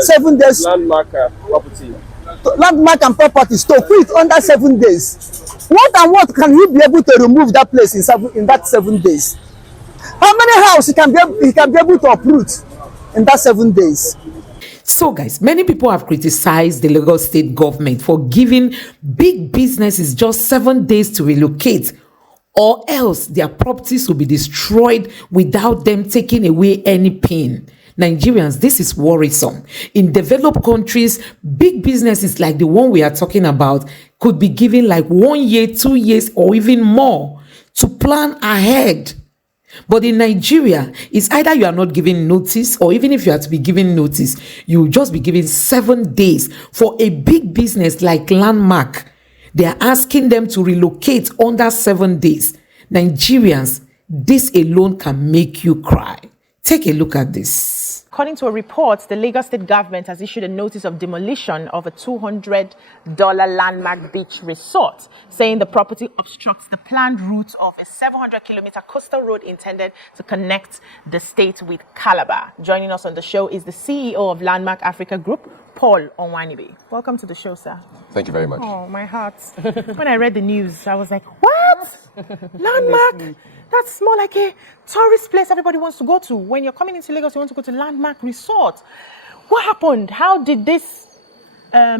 7 days. Landmark property. Landmark and properties to quit under 7 days. What can he be able to remove that place in that 7 days? How many houses he can be able to uproot in that 7 days? So guys, many people have criticized the Lagos state government for giving big businesses just 7 days to relocate, or else their properties will be destroyed without them taking away any pain. Nigerians, this is worrisome. In developed countries, big businesses like the one we are talking about could be given like 1 year, 2 years, or even more to plan ahead. But in Nigeria, it's either you are not giving notice, or even if you are to be given notice, you will just be given 7 days. For a big business like Landmark, they are asking them to relocate under 7 days. Nigerians, this alone can make you cry. Take a look at this. According to a report, the Lagos state government has issued a notice of demolition of a $200 Landmark beach resort, saying the property obstructs the planned route of a 700-kilometer coastal road intended to connect the state with Calabar. Joining us on the show is the CEO of Landmark Africa Group, Paul Onwanibe. Welcome to the show, sir. Thank you very much. Oh, my heart. When I read the news, I was like, what? Landmark? That's more like a tourist place everybody wants to go to. When you're coming into Lagos, you want to go to Landmark Resort. What happened? How did this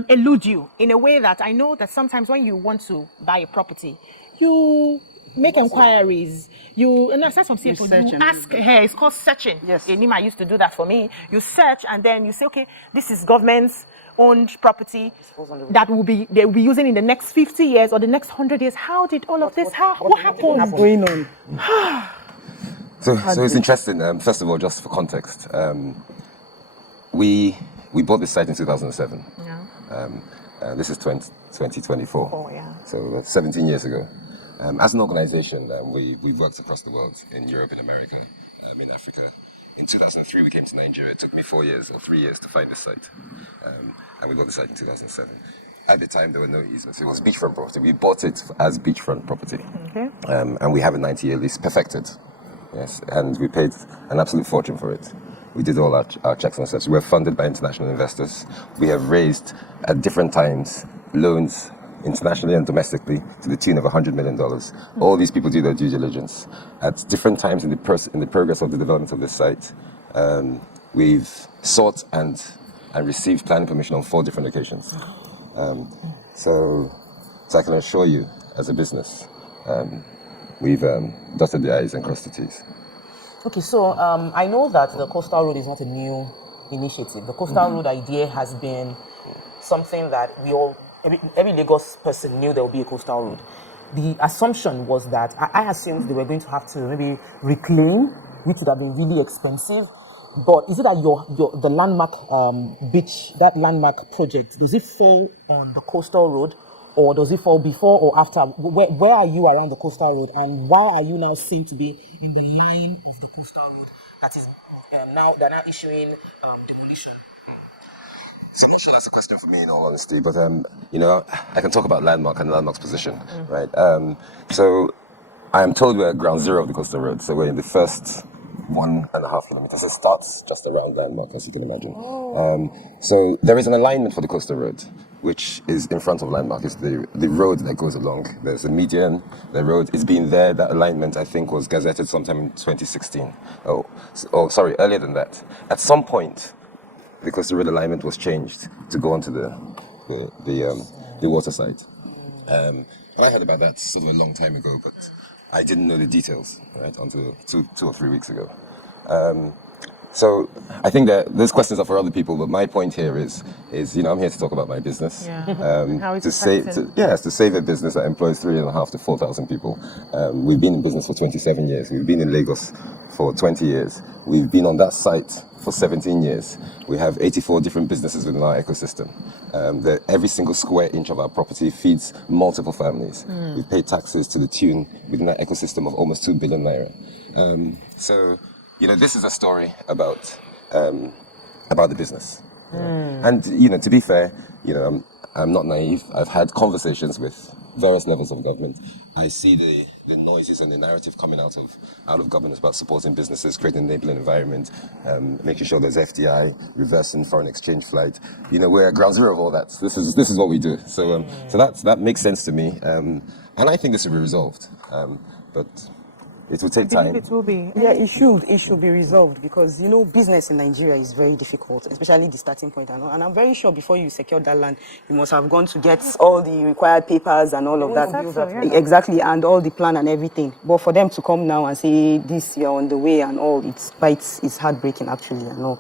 elude you in a way that I know that sometimes when you want to buy a property, you make inquiries, you, and aside from CFO, you ask, hey, it's called searching. Yes. Enima used to do that for me. You search and then you say, okay, this is government's owned property that they will be using in the next 50 years or the next 100 years. How did all of this, what happened? What's going on? So it's interesting. First of all, just for context, we bought this site in 2007. Yeah. This is 2024. Oh, yeah. So that's 17 years ago. As an organization, we've worked across the world, in Europe, in America, in Africa. In 2003, we came to Nigeria. It took me 4 years or 3 years to find this site. And we bought the site in 2007. At the time, there were no easements. It was beachfront property. We bought it as beachfront property. Okay. And we have a 90-year lease perfected. Yes, and we paid an absolute fortune for it. We did all our checks and steps. We were funded by international investors. We have raised, at different times, loans internationally and domestically to the tune of $100 million. All these people do their due diligence. At different times in the progress of the development of this site, we've sought and received planning permission on 4 different occasions. So I can assure you, as a business, we've dotted the I's and crossed the T's. Okay, so I know that the Coastal Road is not a new initiative. The Coastal Road idea has been something that every Lagos person knew there would be a coastal road. The assumption was that, I assumed they were going to have to maybe reclaim, which would have been really expensive. But is it that the Landmark beach, that Landmark project, does it fall on the coastal road, or does it fall before or after? Where are you around the coastal road, and why are you now seen to be in the line of the coastal road that is they're now issuing demolition? So I'm not sure that's a question for me, in all honesty, but I can talk about Landmark and Landmark's position, right? So I am told we're at ground zero of the coastal road, so we're in the first 1.5 kilometers. It starts just around Landmark, as you can imagine. So there is an alignment for the coastal road, which is in front of Landmark. It's the road that goes along. There's a median. The road is being there. That alignment, I think, was gazetted sometime in 2016. Sorry, earlier than that. At some point, the coastal road alignment was changed to go onto the water side. And I heard about that sort of a long time ago, but I didn't know the details, right, until 2 or 3 weeks ago. So I think that those questions are for other people, but my point here is I'm here to talk about my business. Yeah. How to save a business that employs 3,500 to 4,000 people. We've been in business for 27 years. We've been in Lagos for 20 years. We've been on that site for 17 years. We have 84 different businesses within our ecosystem. Every single square inch of our property feeds multiple families. We pay taxes to the tune within our ecosystem of almost 2 billion naira. So this is a story about the business. And to be fair, I'm not naive. I've had conversations with various levels of government. I see the noises and the narrative coming out of government about supporting businesses, creating an enabling environment, making sure there's FDI, reversing foreign exchange flight. You know, we're at ground zero of all that. This is what we do. So that makes sense to me, and I think this will be resolved. But it will take time. It will be. Yeah, it should be resolved because you know business in Nigeria is very difficult, especially the starting point and all. And I'm very sure before you secured that land, you must have gone to get all the required papers and all of that. So, yeah. Exactly, and all the plan and everything. But for them to come now and say this, you're on the way and all, it's heartbreaking actually and all.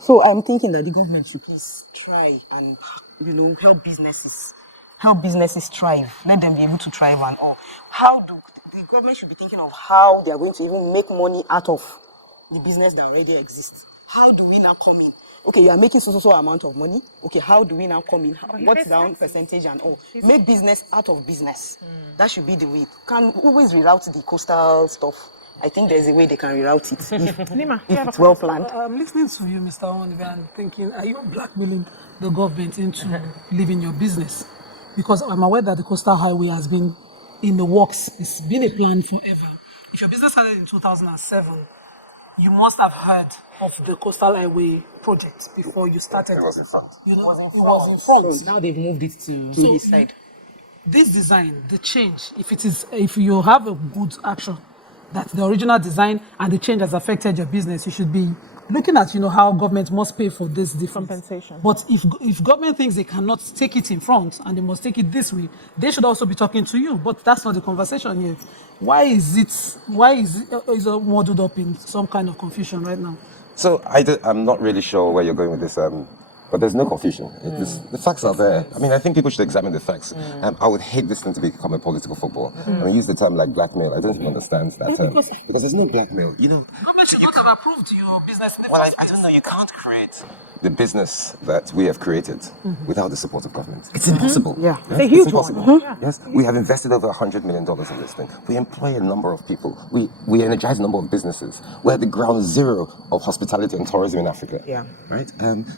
So I'm thinking that the government should please try and help businesses thrive. Let them be able to thrive and all. The government should be thinking of how they are going to even make money out of the business that already exists. How do we now come in? Okay, you are making so amount of money. Okay, how do we now come in? What's down percentage and all? Make business out of business. That should be the way. Can always reroute the coastal stuff. I think there's a way they can reroute it if it's well planned. I'm listening to you, Mr. Onive, and thinking, are you blackmailing the government into leaving your business? Because I'm aware that the coastal highway has been in the works. It's been a plan forever. If your business started in 2007, you must have heard of the coastal highway project before you started. It was in front. You know, it was in front. Now they've moved it to So this side. this design, the change, if you have a good action, that the original design and the change has affected your business, you should be looking at how government must pay for this difference. Compensation. But if government thinks they cannot take it in front and they must take it this way, they should also be talking to you. But that's not the conversation here. Why is it muddled up in some kind of confusion right now? So I'm not really sure where you're going with this. But there's no confusion. The facts are there. I mean, I think people should examine the facts. I would hate this thing to become a political football. I mean, use the term like blackmail. I don't even understand that term. Because there's no blackmail. Government should not have approved your business. Well, I don't know. You can't create the business that we have created without the support of government. It's impossible. Yeah. Yes? It's a huge impossible. one. Yeah. Yes, we have invested over $100 million in this thing. We employ a number of people. We energize a number of businesses. We're at the ground zero of hospitality and tourism in Africa. Yeah. Right.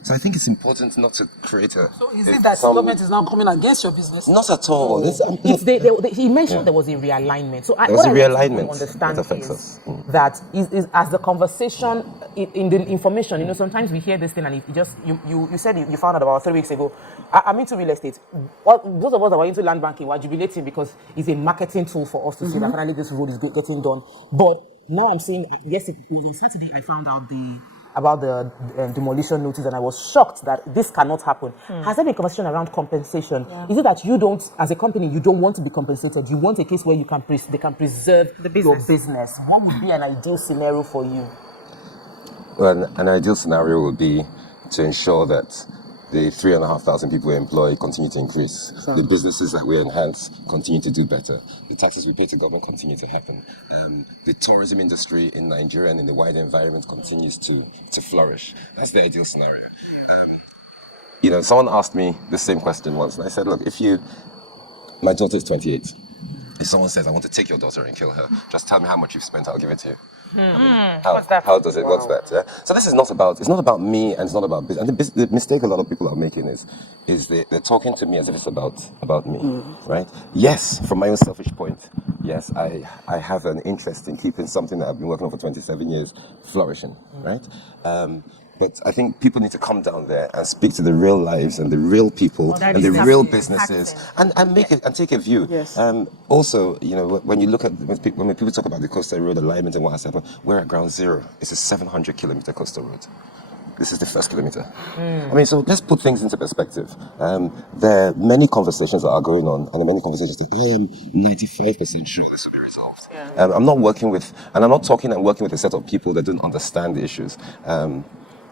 So I think it's important not to create a. So is it that government is now coming against your business? Not at all. He mentioned there was a realignment. So There was a what realignment I understand that affects is us. that is as the conversation in the information. Sometimes we hear this thing and you said you found out about 3 weeks ago. I'm into real estate. Those of us that were into land banking were jubilating because it's a marketing tool for us to see that finally this road is getting done. But now I'm saying, yes, it was on Saturday I found out about the demolition notice, and I was shocked that this cannot happen. Has there been a conversation around compensation? Yeah. Is it that you don't, as a company, you don't want to be compensated? You want a case where they can preserve your business? What would be an ideal scenario for you? Well, an ideal scenario would be to ensure that the 3,500 people we employ continue to increase. The businesses that we enhance continue to do better. The taxes we pay to government continue to happen. The tourism industry in Nigeria and in the wider environment continues to flourish. That's the ideal scenario. Someone asked me the same question once, and I said, look, my daughter is 28. If someone says, I want to take your daughter and kill her, just tell me how much you've spent, I'll give it to you. What's that? How does it? What's that? Yeah. So this is not about. It's not about me, and it's not about business. And the mistake a lot of people are making is they're talking to me as if it's about me, right? Yes, from my own selfish point. Yes, I have an interest in keeping something that I've been working on for 27 years flourishing, right? But I think people need to come down there and speak to the real lives and the real people and the real businesses and take a view. Yes. Also, when you look at when people talk about the coastal road alignment and what has happened, we're at ground zero. It's a 700-kilometer coastal road. This is the first kilometer. I mean, so let's put things into perspective. There are many conversations that are going on, and many conversations that I am 95% sure this will be resolved. I'm not working with a set of people that don't understand the issues.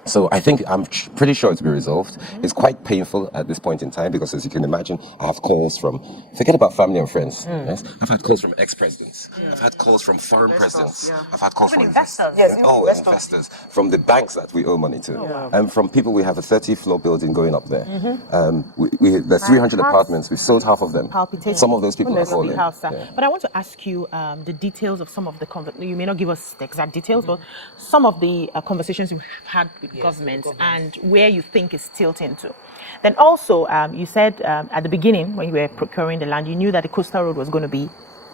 So I think I'm pretty sure it'll be resolved. It's quite painful at this point in time because, as you can imagine, I have calls forget about family and friends. Yes? I've had calls from ex-presidents. I've had calls from foreign presidents. I've had calls from investors. Investors. From the banks that we owe money to. And from people, we have a 30-floor building going up there. There's 300 apartments. We've sold half of them. Some of those people are calling. But I want to ask you the details of some of the you may not give us the exact details, but some of the conversations you've had with government and where you think it's tilting to. Then also, you said at the beginning when you were procuring the land, you knew that the coastal road was going to be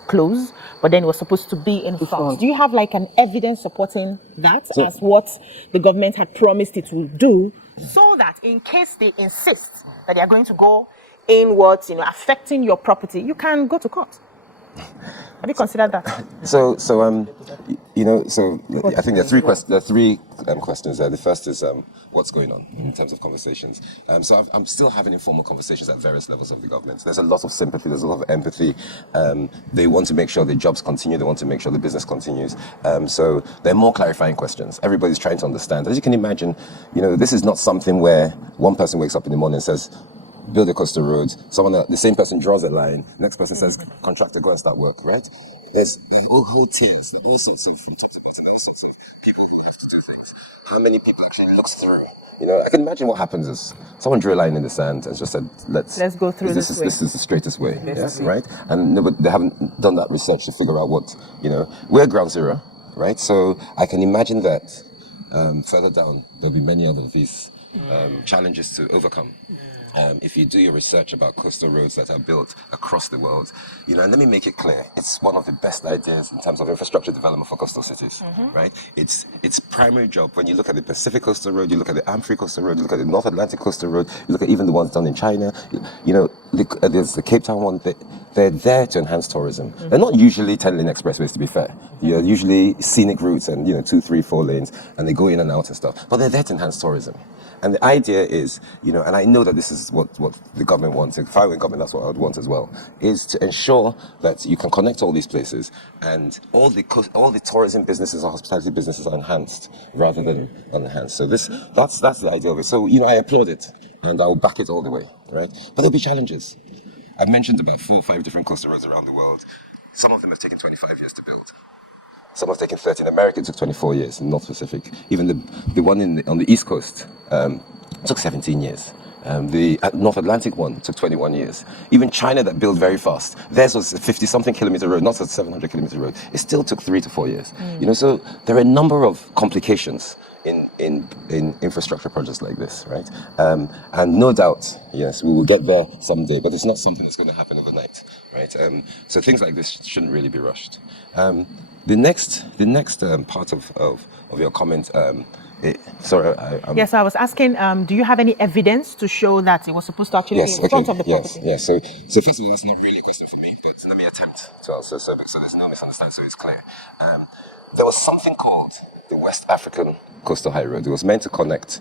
close, but then it was supposed to be in front. Do you have like an evidence supporting that as what the government had promised it will do, so that in case they insist that they are going to go inwards, affecting your property, you can go to court? Have you considered that? So I think there are three questions there. The first is what's going on in terms of conversations. I'm still having informal conversations at various levels of the government. There's a lot of sympathy. There's a lot of empathy. They want to make sure the jobs continue. They want to make sure the business continues. So there are more clarifying questions. Everybody's trying to understand. As you can imagine, this is not something where one person wakes up in the morning and says, build a coastal road. The same person draws a line. Next person says, contractor, go and start work. Right? There's whole tiers, all sorts of, from top to bottom, all sorts of people who have to do things. How many people actually looks through? I can imagine what happens is someone drew a line in the sand and just said, let's go through this way. This is the straightest way. Yes, right? And they haven't done that research to figure out what, we're ground zero, right? So I can imagine that further down, there'll be many other of these challenges to overcome. If you do your research about coastal roads that are built across the world, and let me make it clear, it's one of the best ideas in terms of infrastructure development for coastal cities, right? It's primary job. When you look at the Pacific Coastal Road, you look at the Amfree Coastal Road, you look at the North Atlantic Coastal Road, you look at even the ones done in China, there's the Cape Town one, they're there to enhance tourism. They're not usually 10-lane expressways, to be fair. You're usually scenic routes and, 2, 3, 4 lanes, and they go in and out and stuff. But they're there to enhance tourism. And the idea is, and I know that this is what the government wants. If I were in government, that's what I would want as well, is to ensure that you can connect all these places and all the tourism businesses and hospitality businesses are enhanced rather than unenhanced. So that's the idea of it. So, I applaud it and I'll back it all the way, right? But there'll be challenges. I've mentioned about 4 or 5 different coastal roads around the world. Some of them have taken 25 years to build. Some have taken 30. In America, it took 24 years in North Pacific. Even the one on the East Coast took 17 years. The North Atlantic one took 21 years. Even China, that built very fast, theirs was a 50-something kilometer road, not a 700-kilometer road. It still took 3 to 4 years. So there are a number of complications in infrastructure projects like this, right? And no doubt, yes, we will get there someday, but it's not something that's going to happen overnight, right? So things like this shouldn't really be rushed. The next part of your comment, Yes, I was asking, do you have any evidence to show that it was supposed to actually be in front of the property? Yes. So first of all, that's not really a question for me, but let me attempt to answer so there's no misunderstanding, so it's clear. There was something called the West African Coastal High Road. It was meant to connect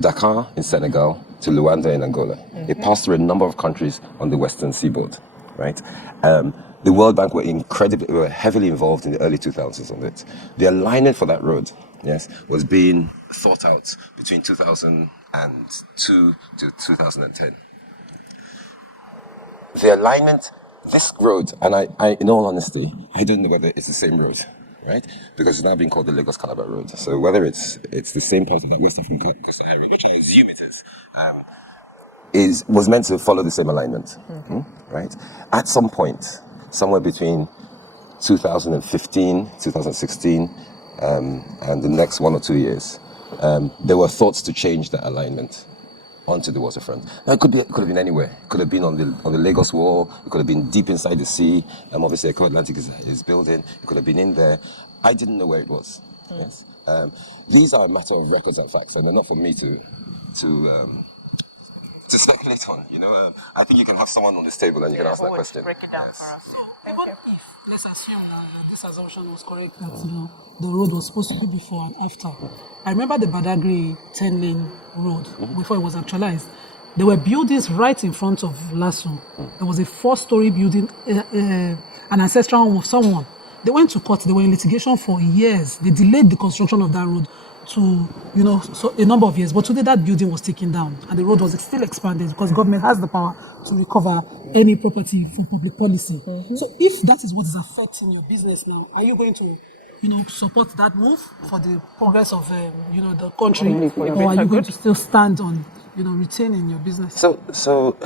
Dakar in Senegal to Luanda in Angola. It passed through a number of countries on the western seaboard, right? The World Bank were heavily involved in the early 2000s on it. The alignment for that road, yes, was being thought out between 2002 to 2010. The alignment, this road, and I in all honesty, I don't know whether it's the same road, right? Because it's now being called the Lagos Calabar Road. So whether it's the same part of that West African Coastal High Road, which I assume it is, was meant to follow the same alignment, right? At some point, somewhere between 2015, 2016, and the next 1 or 2 years, there were thoughts to change that alignment onto the waterfront. Now, it could have been anywhere. It could have been on the Lagos wall. It could have been deep inside the sea. Obviously, Eco Atlantic is building. It could have been in there. I didn't know where it was. Yes. These are a matter of records and facts, and they're not for me to speculate on. I think you can have someone on this table and you can ask that question. Break it down for us. Even if, let's assume that this assumption was correct, that the road was supposed to be before and after. I remember the Badagry 10-lane road before it was actualized. There were buildings right in front of Lasso. There was a 4-story building, an ancestral home of someone. They went to court. They were in litigation for years. They delayed the construction of that road to, so a number of years. But today that building was taken down and the road was still expanded because government has the power to recover any property for public policy. So if that is what is affecting your business now, are you going to, support that move for the progress of, the country, or are you going to still stand on, retaining your business? So,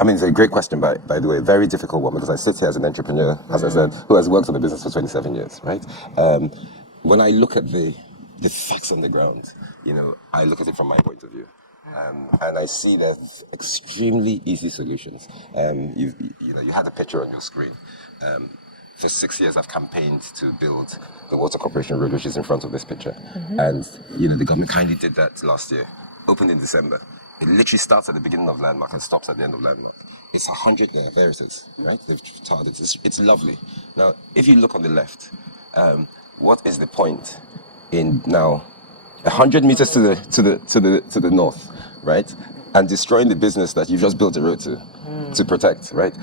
I mean, it's a great question, by the way, very difficult one, because I sit here as an entrepreneur, as I said, who has worked on the business for 27 years, right? When I look at the facts on the ground, I look at it from my point of view. And I see there's extremely easy solutions. You had a picture on your screen. for 6 years, I've campaigned to build the Water Corporation Road, which is in front of this picture. And, the government kindly did that last year, opened in December. It literally starts at the beginning of Landmark and stops at the end of Landmark. It's 100 there, there it is, right? They've tarred it. It's lovely. Now, if you look on the left, what is the point in now 100 meters to the north, right? And destroying the business that you've just built a road to protect, right?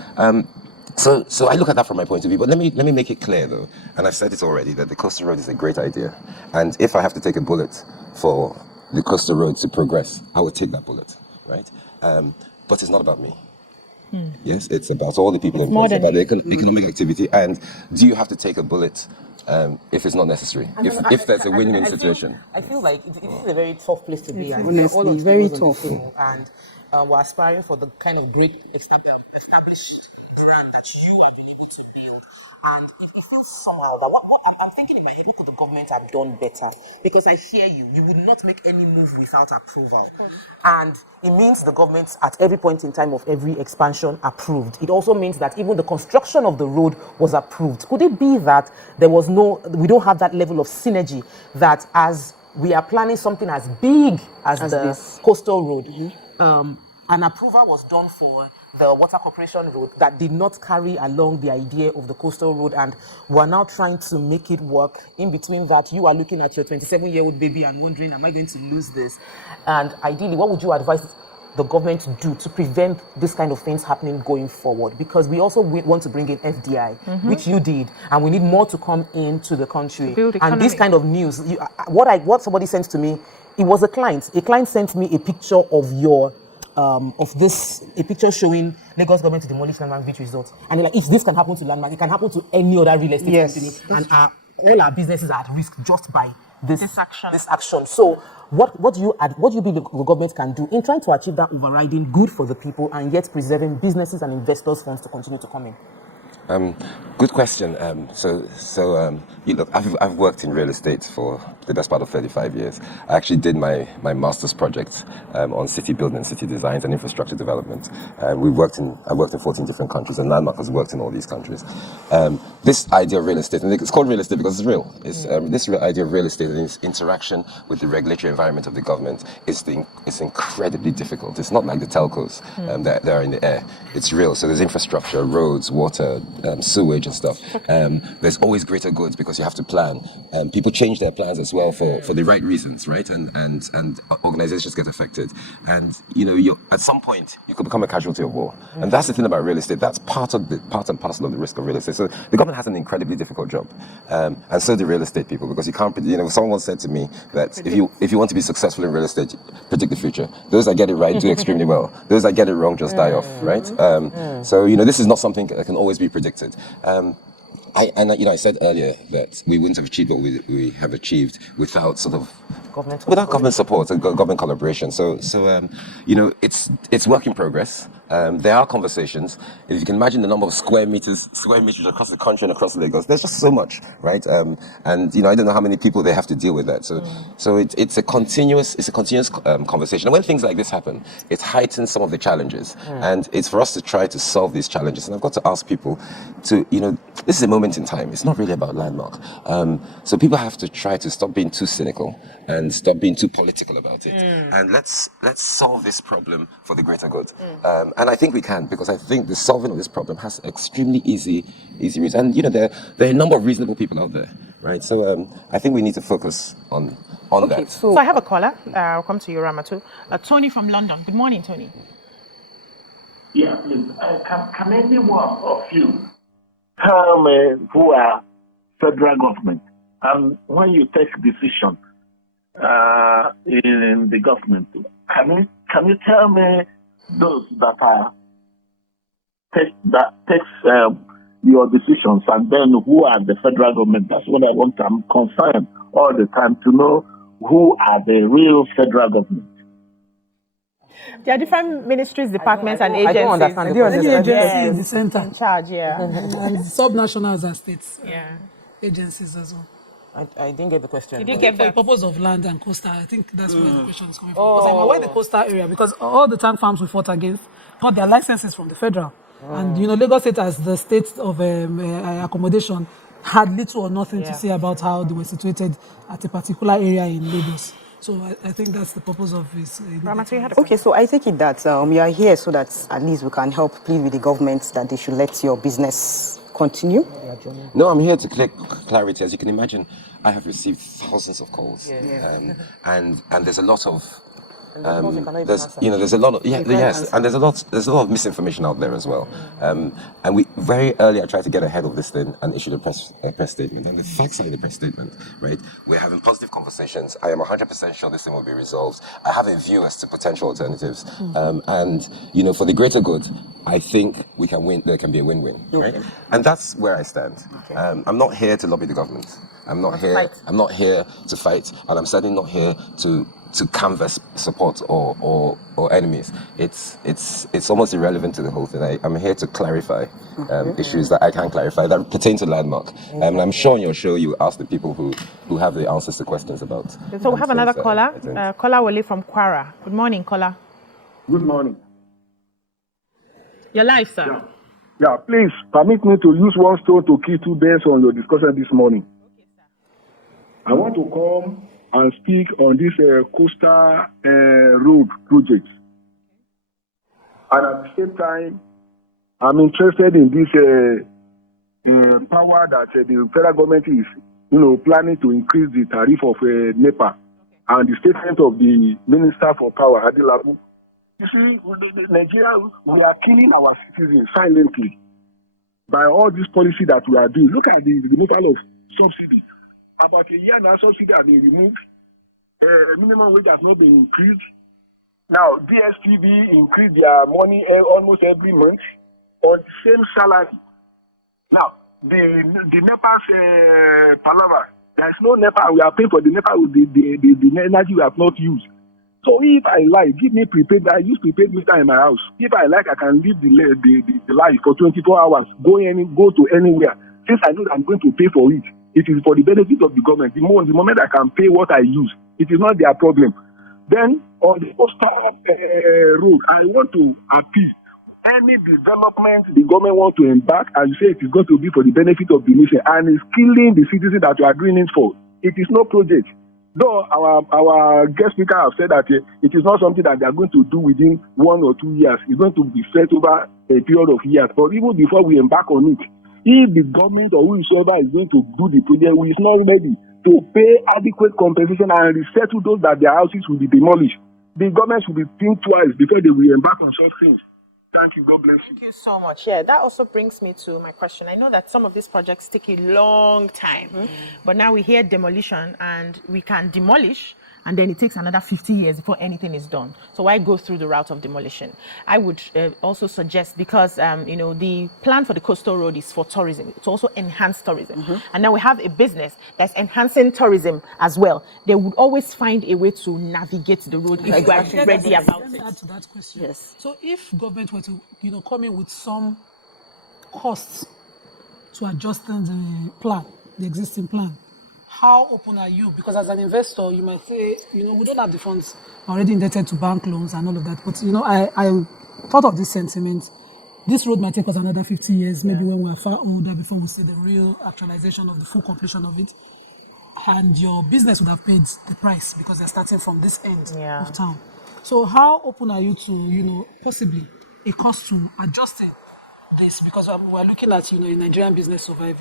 So I look at that from my point of view, but let me make it clear though, and I've said it already, that the coastal road is a great idea. And if I have to take a bullet for the coastal road to progress, I would take that bullet, right? But it's not about me. Yes, it's about all the people involved, about the economic activity. And do you have to take a bullet if it's not necessary? If there's a win-win situation? I feel like it is a very tough place to be. Honestly, very tough. And we're aspiring for the kind of great established brand that you have been able to build. And it feels somehow that what I'm thinking in my head, what could the government have done better? Because I hear you would not make any move without approval. And it means the government at every point in time of every expansion approved. It also means that even the construction of the road was approved. Could it be that we don't have that level of synergy, that as we are planning something as big as the coastal road, an approval was done for the Water Corporation Road that did not carry along the idea of the coastal road, and we're now trying to make it work. In between that, you are looking at your 27-year-old baby and wondering, am I going to lose this? And ideally, what would you advise the government to do to prevent this kind of things happening going forward? Because we also want to bring in FDI, which you did, and we need more to come into the country. And this kind of news, what somebody sent to me, it was a client. A client sent me a picture of a picture showing Lagos government to demolish Landmark Beach Resort. And like, if this can happen to Landmark, it can happen to any other real estate company. And all our businesses are at risk just by this action. So what do you believe the government can do in trying to achieve that overriding good for the people and yet preserving businesses and investors' funds to continue to come in? Good question. Look, I've worked in real estate for the best part of 35 years. I actually did my master's project on city building, city designs, and infrastructure development. I worked in 14 different countries, and Landmark has worked in all these countries. This idea of real estate, and it's called real estate because it's real. This idea of real estate and its interaction with the regulatory environment of the government is incredibly difficult. It's not like the telcos that are in the air. It's real. So there's infrastructure, roads, water, sewage and stuff. There's always greater goods because you have to plan. People change their plans as well for the right reasons, right? And organizations get affected. And at some point you could become a casualty of war. And that's the thing about real estate. That's part and parcel of the risk of real estate. So the government has an incredibly difficult job, and so do real estate people, because you can't. Someone once said to me that if you want to be successful in real estate, predict the future. Those that get it right do extremely well. Those that get it wrong just die off, right? So this is not something that can always be predicted. I said earlier that we wouldn't have achieved what we have achieved without government support and government collaboration. So it's work in progress. There are conversations. If you can imagine the number of square meters across the country and across Lagos, there's just so much, right? And I don't know how many people they have to deal with that. So it's a continuous conversation. And when things like this happen, it heightens some of the challenges, and it's for us to try to solve these challenges. And I've got to ask people to, this is a moment in time. It's not really about Landmark. So people have to try to stop being too cynical and stop being too political about it. And let's solve this problem for the greater good. And I think we can, because I think the solving of this problem has extremely easy routes. And there are a number of reasonable people out there, right? So I think we need to focus on that. So I have a caller. I'll come to you, Ramatu. Tony from London. Good morning, Tony. Yeah, please. Can anyone of you tell me who are federal government, and when you take decision in the government, can you tell me those that takes your decisions, and then who are the federal government? That's what I want. I'm concerned all the time to know who are the real federal government. There are different ministries, departments, and agencies. I don't understand. Any agency in the center. In charge, And subnationals and states. Yeah. Agencies as well. I didn't get the question. You didn't get For the purpose of land and coastal, I think that's where the question is coming from. Because I'm aware the coastal area, because all the tank farms we fought against got their licenses from the federal. And Lagos State, as the state of accommodation, had little or nothing to say about how they were situated at a particular area in Lagos. So I think that's the purpose of this. Okay, so I take it that you are here so that at least we can help plead with the government that they should let your business continue. No, I'm here to clear clarity. As you can imagine, I have received thousands of calls, and there's a lot of there's a lot of and there's a lot of misinformation out there as well. And we very early I tried to get ahead of this thing and issued a press statement. And the facts are in the press statement, right? We're having positive conversations. I am 100% sure this thing will be resolved. I have a view as to potential alternatives, and for the greater good, I think we can win. There can be a win-win, right? And that's where I stand. I'm not here to lobby the government. I'm not here to fight, and I'm certainly not here to canvass support or enemies. It's almost irrelevant to the whole thing. I'm here to clarify issues that I can clarify that pertain to Landmark. And I'm sure on your show you ask the people who have the answers to questions about. So we have another caller, Kola Wole from Kwara. Good morning, Kola. Good morning. Your life, sir. Yeah, please permit me to use one stone to kill two birds on your discussion this morning. Okay, sir. I want to come and speak on this coastal road project. And at the same time, I'm interested in this power that the federal government is, planning to increase the tariff of NEPA, and the statement of the Minister for Power, Adilabu. You see, Nigeria, we are killing our citizens silently by all this policy that we are doing. Look at the removal of subsidy. About a year now, subsidy has been removed. Minimum wage has not been increased. Now, DSTV increased their money almost every month on the same salary. Now, the NEPA's palaver, there is no NEPA. We are paying for the NEPA with the energy we have not used. So if I like, give me prepaid. I use prepaid meter in my house. If I like, I can leave the light for 24 hours, go to anywhere. Since I know that I'm going to pay for it, it is for the benefit of the government. The moment I can pay what I use, it is not their problem. Then on the coastal road, I want to appeal. Any development the government wants to embark, as you say, it is going to be for the benefit of the nation, and it's killing the citizens that you are doing it for. It is no project. Though our guest speaker have said that it is not something that they are going to do within 1 or 2 years. It's going to be set over a period of years. But even before we embark on it, if the government or whoever is going to do the project who is not ready to pay adequate compensation and resettle those that their houses will be demolished, the government should be think twice before they will embark on such things. Thank you. God bless you. Thank you so much. Yeah, that also brings me to my question. I know that some of these projects take a long time, but now we hear demolition and we can demolish, and then it takes another 50 years before anything is done. So why go through the route of demolition? I would also suggest, because the plan for the coastal road is for tourism, to also enhance tourism. And now we have a business that's enhancing tourism as well. They would always find a way to navigate the road if you are ready about it. Let me add to that question. Yes. So if government were to, come in with some costs to adjusting the existing plan, how open are you? Because as an investor, you might say, we don't have the funds already indebted to bank loans and all of that. But, I thought of this sentiment. This road might take us another 50 years, maybe when we are far older, before we see the real actualization of the full completion of it. And your business would have paid the price because they're starting from this end of town. So how open are you to, possibly a cost to adjusting this? Because we're looking at, a Nigerian business surviving.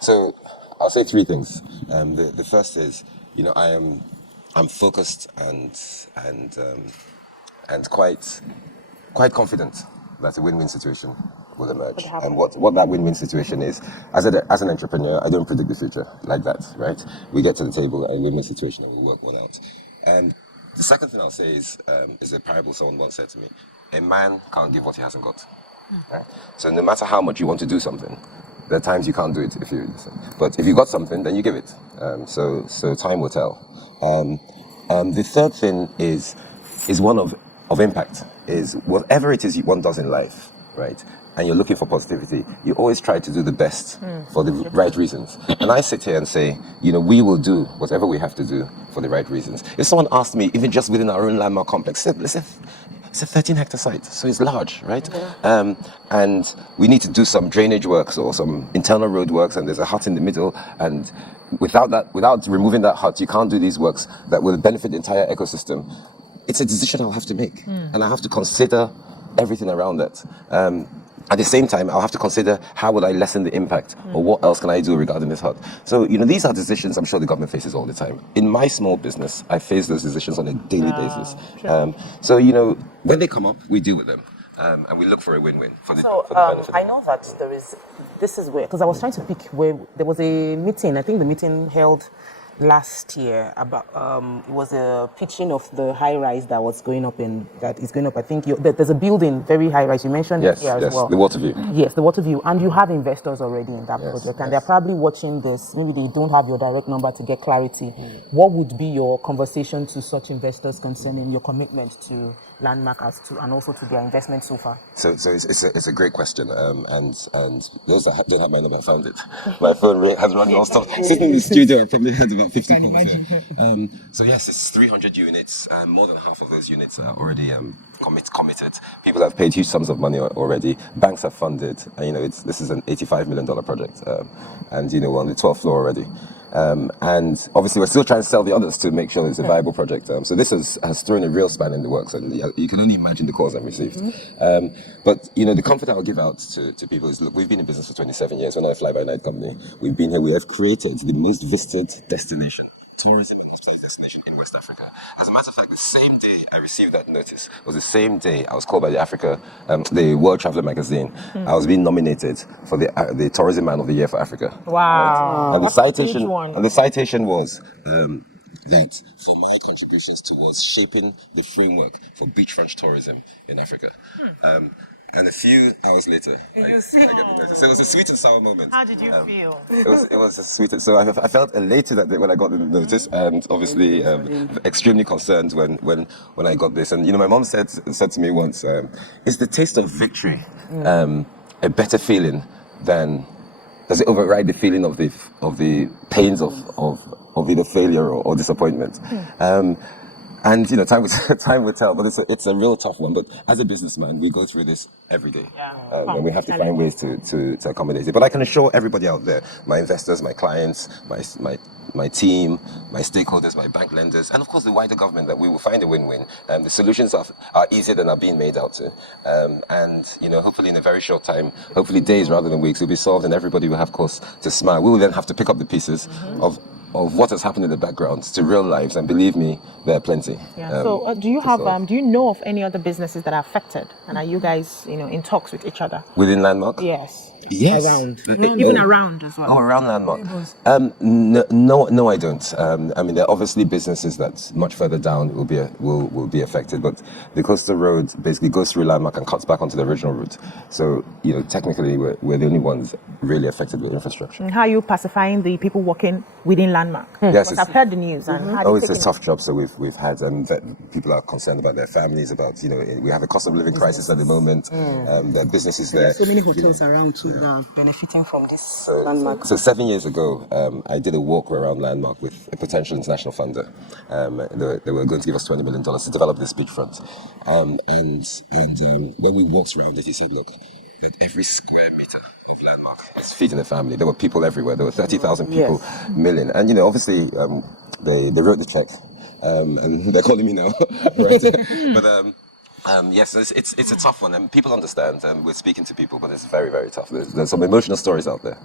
So I'll say three things. The first is, I'm focused and quite confident that a win-win situation will emerge. And what that win-win situation is, as an entrepreneur, I don't predict the future like that, right? We get to the table, a win-win situation, and we'll work one out. And the second thing I'll say is a parable someone once said to me: a man can't give what he hasn't got. Right? So no matter how much you want to do something, there are times you can't do it but if you got something, then you give it. So time will tell. The third thing is one of impact. Is whatever it is one does in life, right? And you're looking for positivity, you always try to do the best for the right reasons. And I sit here and say, we will do whatever we have to do for the right reasons. If someone asked me, even just within our own Landmark complex, say It's a 13-hectare site, so it's large, right? And we need to do some drainage works or some internal road works, and there's a hut in the middle. And without removing that hut, you can't do these works that will benefit the entire ecosystem. It's a decision I'll have to make, and I have to consider everything around that. At the same time, I'll have to consider how will I lessen the impact, or what else can I do regarding this hut. So, these are decisions I'm sure the government faces all the time. In my small business, I face those decisions on a daily basis. So, when they come up, we deal with them. And we look for a win-win for the benefit. I know that this is where, because I was trying to pick where, there was a meeting, I think the meeting held last year about, it was a pitching of the high-rise that is going up, I think there's a building, very high-rise, you mentioned it here as well. The water view. Yes, the water view, and you have investors already in that project, and they're probably watching this. Maybe they don't have your direct number to get clarity. What would be your conversation to such investors concerning your commitment to Landmark and also to their investment so far? So it's a great question, and those that don't have my number, I found it. My phone has run non-stop. Sitting in the studio, I probably had about 50 calls. So yes, it's 300 units, and more than half of those units are already committed. People have paid huge sums of money already. Banks have funded, and this is an $85 million project, and we're on the 12th floor already. And obviously we're still trying to sell the others to make sure it's a viable project. So this has thrown a real span in the works, and you can only imagine the calls I've received. But the comfort I'll give out to people is, look, we've been in business for 27 years. We're not a fly-by-night company. We've been here. We have created the most visited destination, tourism and hospitality destination in West Africa. As a matter of fact, the same day I received that notice was the same day I was called by the World Traveller magazine. I was being nominated for the Tourism Man of the Year for Africa. Wow. Right? And the citation was that for my contributions towards shaping the framework for beachfront tourism in Africa. And a few hours later, I got the notice. So it was a sweet and sour moment. How did you feel? It was a sweet. So I felt elated when I got the notice, and obviously extremely concerned when I got this. And my mom said to me once, "Is the taste of victory a better feeling than? Does it override the feeling of the pains of either failure or disappointment?" And time will tell, but it's a real tough one. But as a businessman, we go through this every day, and we have to find ways to accommodate it. But I can assure everybody out there, my investors, my clients, my team, my stakeholders, my bank lenders, and of course the wider government, that we will find a win-win. The solutions are easier than are being made out to, and hopefully in a very short time, hopefully days rather than weeks, will be solved, and everybody will have cause to smile. We will then have to pick up the pieces of what has happened in the background to real lives, and believe me, there are plenty. So do you know of any other businesses that are affected, and are you guys in talks with each other within Landmark? Yes. Around, even around as well. Around Landmark. No, I don't. I mean, there are obviously businesses that much further down will be affected, but the coastal road basically goes through Landmark and cuts back onto the original route. So technically, we're the only ones really affected with infrastructure. And how are you pacifying the people working within Landmark? Yes, because I've heard the news. And it's a tough job. So we've had people are concerned about their families. About we have a cost of living crisis at the moment. There are businesses there. There's so many hotels around too. Benefiting from this Landmark. So 7 years ago, I did a walk around Landmark with a potential international funder. They were going to give us $20 million to develop this beachfront. And when we walked around it, he said, look, at every square meter of Landmark is feeding a family. There were people everywhere. There were 30,000 people, million. And obviously, they wrote the check. And they're calling me now, right? But yes, it's a tough one, and people understand. We're speaking to people, but it's very, very tough. There's some emotional stories out there.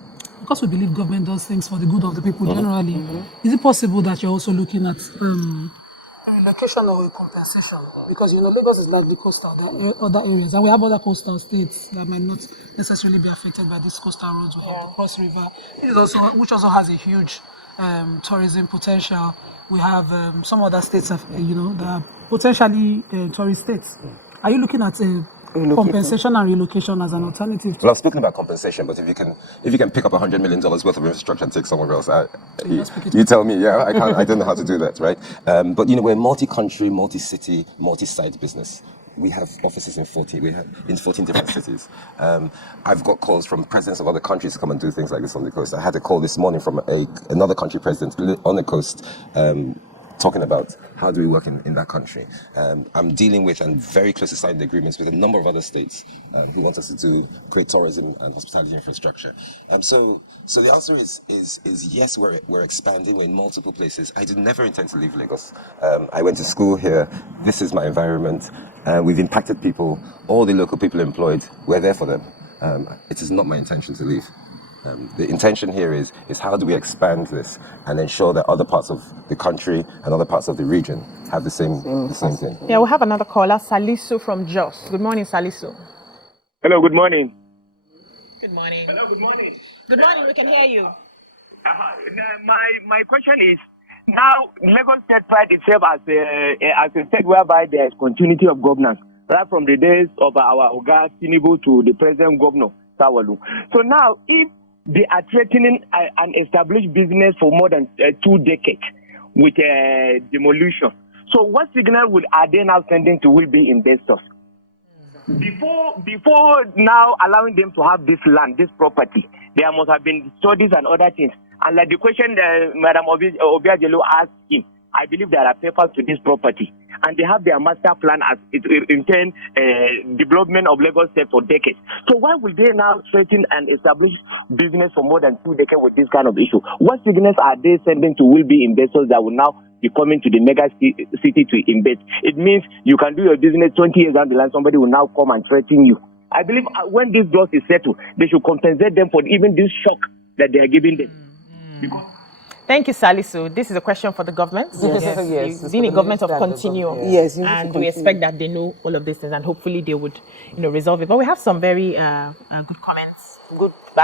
Because we believe government does things for the good of the people generally, is it possible that you're also looking at a relocation or a compensation? Because Lagos is like the coastal, there are other areas, and we have other coastal states that might not necessarily be affected by these coastal roads. We have the Cross River, which also has a huge tourism potential. We have some other states, that are potentially tourist states. Are you looking at compensation and relocation as an alternative? Well, I've spoken about compensation, but if you can pick up $100 million worth of infrastructure and take somewhere else, you tell me. Yeah, I can't. I don't know how to do that, right? But we're a multi-country, multi-city, multi-site business. We have offices in 14 different cities. I've got calls from presidents of other countries to come and do things like this on the coast. I had a call this morning from another country president on the coast talking about how do we work in that country. I'm dealing with and very close to signing agreements with a number of other states who want us to create tourism and hospitality infrastructure. So the answer is yes, we're expanding. We're in multiple places. I did never intend to leave Lagos. I went to school here. This is my environment. We've impacted people. All the local people employed, we're there for them. It is not my intention to leave. The intention here is how do we expand this and ensure that other parts of the country and other parts of the region have the same thing. Yeah, we'll have another caller, Salisu from Jos. Good morning, Salisu. Hello, good morning. Good morning. Hello, good morning. Good morning, we can hear you. My question is, now Lagos State prides itself as a state whereby there is continuity of governance, right from the days of our Oga Tinubu to the present governor, Sanwolu. So now, if they are threatening an established business for more than 2 decades with demolition, so what signal are they now sending to will-be investors? Before now allowing them to have this land, this property, there must have been studies and other things. And like the question Madam Obiajelo asked him, I believe there are papers to this property. And they have their master plan as it intends development of Lagos State for decades. So why will they now threaten and establish business for more than 2 decades with this kind of issue? What signals are they sending to will-be investors that will now be coming to the mega city to invest? It means you can do your business 20 years down the line, somebody will now come and threaten you. I believe when this dust is settled, they should compensate them for even this shock that they are giving them. Thank you, Salisu. This is a question for the government. Yes. Being a government of continuum. Yes, and we expect that they know all of these things, and hopefully they would, resolve it. But we have some very bad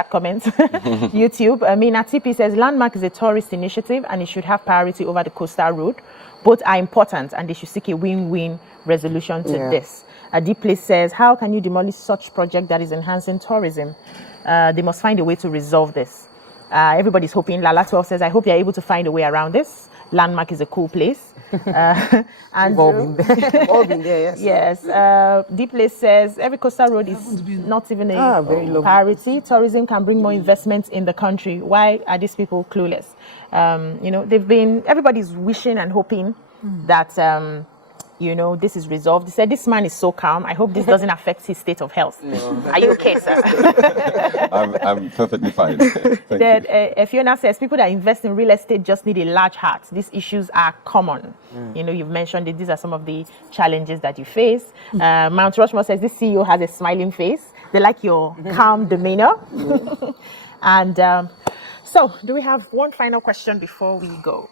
comments. YouTube. Mina TP says Landmark is a tourist initiative and it should have priority over the coastal road. Both are important and they should seek a win-win resolution to this. Deep Place says, how can you demolish such project that is enhancing tourism? They must find a way to resolve this. Everybody's hoping. Lala 12 says, I hope you're able to find a way around this. Landmark is a cool place. And We've all been there. All been there, yes. Yes. Deep Place says, every coastal road is not even a priority. Tourism can bring more investment in the country. Why are these people clueless? Everybody's wishing and hoping that this is resolved. They said, this man is so calm. I hope this doesn't affect his state of health. No. Are you okay, sir? I'm perfectly fine. Thank you. Fiona says, people that invest in real estate just need a large heart. These issues are common. You've mentioned it. These are some of the challenges that you face. Mount Rushmore says, this CEO has a smiling face. They like your calm demeanor. And so, do we have one final question before we go?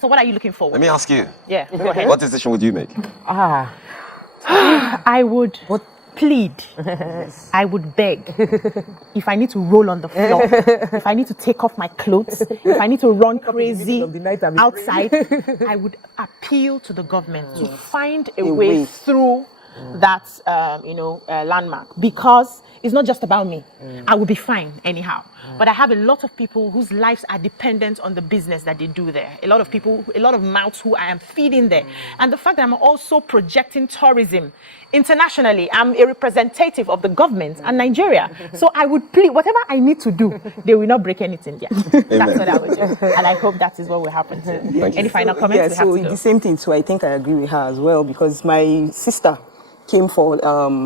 So what are you looking for? Let me ask you. Yeah, go ahead. What decision would you make? I would plead. I would beg. If I need to roll on the floor, if I need to take off my clothes, if I need to run crazy outside, I would appeal to the government to find a way through that, landmark, because it's not just about me. I will be fine anyhow. But I have a lot of people whose lives are dependent on the business that they do there. A lot of people, a lot of mouths who I am feeding there. And the fact that I'm also projecting tourism internationally, I'm a representative of the government and Nigeria. So I would plead, whatever I need to do, they will not break anything there. That's what I would do. And I hope that is what will happen too. Any final comments? Yeah, so the same thing too. I think I agree with her as well, because my sister came for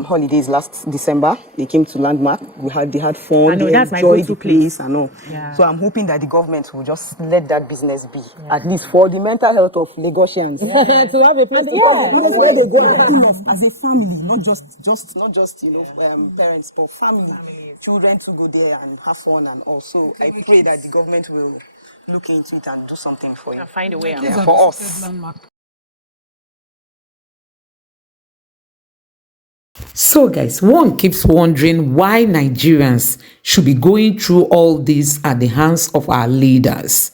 holidays last December. They came to Landmark. They had fun. They enjoyed the place and all. Yeah. So I'm hoping that the government will just let that business be, at least for the mental health of Lagosians. To have a place that's where they go as a family, not just parents, but family, children to go there and have fun and all. So I pray that the government will look into it and do something for it. Find a way for us. So guys, one keeps wondering why Nigerians should be going through all this at the hands of our leaders.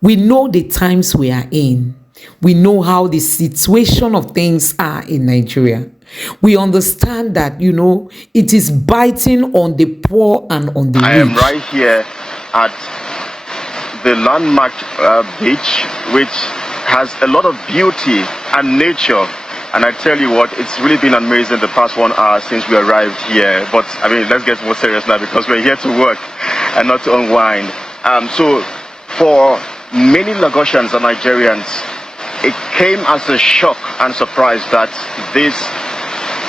We know the times we are in. We know how the situation of things are in Nigeria. We understand that, it is biting on the poor and on the rich. I am right here at the landmark beach, which has a lot of beauty and nature. And I tell you what, it's really been amazing the past 1 hour since we arrived here. But let's get more serious now, because we're here to work and not to unwind. So for many Lagosians and Nigerians, it came as a shock and surprise that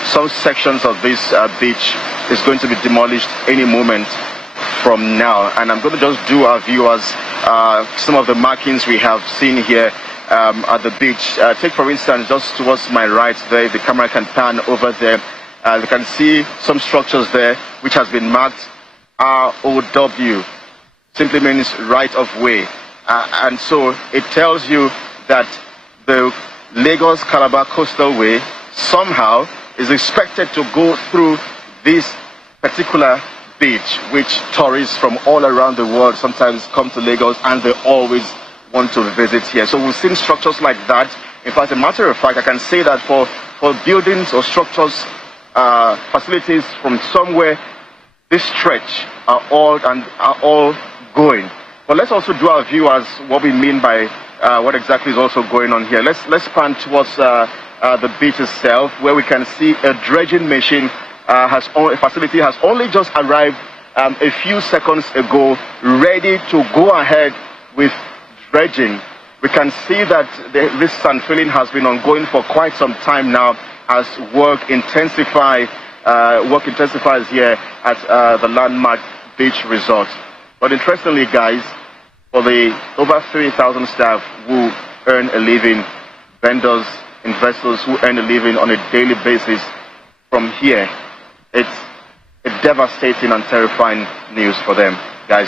some sections of this beach is going to be demolished any moment from now. And I'm going to just do our viewers some of the markings we have seen here at the beach. Take for instance, just towards my right there, the camera can pan over there. You can see some structures there which has been marked ROW, simply means right of way. And so it tells you that the Lagos Calabar Coastal Way somehow is expected to go through this particular beach, which tourists from all around the world sometimes come to Lagos and they always want to visit here. So we've seen structures like that. In fact, a matter of fact, I can say that for buildings or structures, facilities from somewhere, this stretch are all going. But let's also do our viewers what we mean by what exactly is also going on here. Let's pan towards the beach itself, where we can see a dredging machine facility has only just arrived a few seconds ago, ready to go ahead with dredging. We can see that this sand filling has been ongoing for quite some time now as work intensifies here at the landmark beach resort. But interestingly, guys, for the over 3,000 staff who earn a living, vendors, investors who earn a living on a daily basis from here, it's a devastating and terrifying news for them, guys.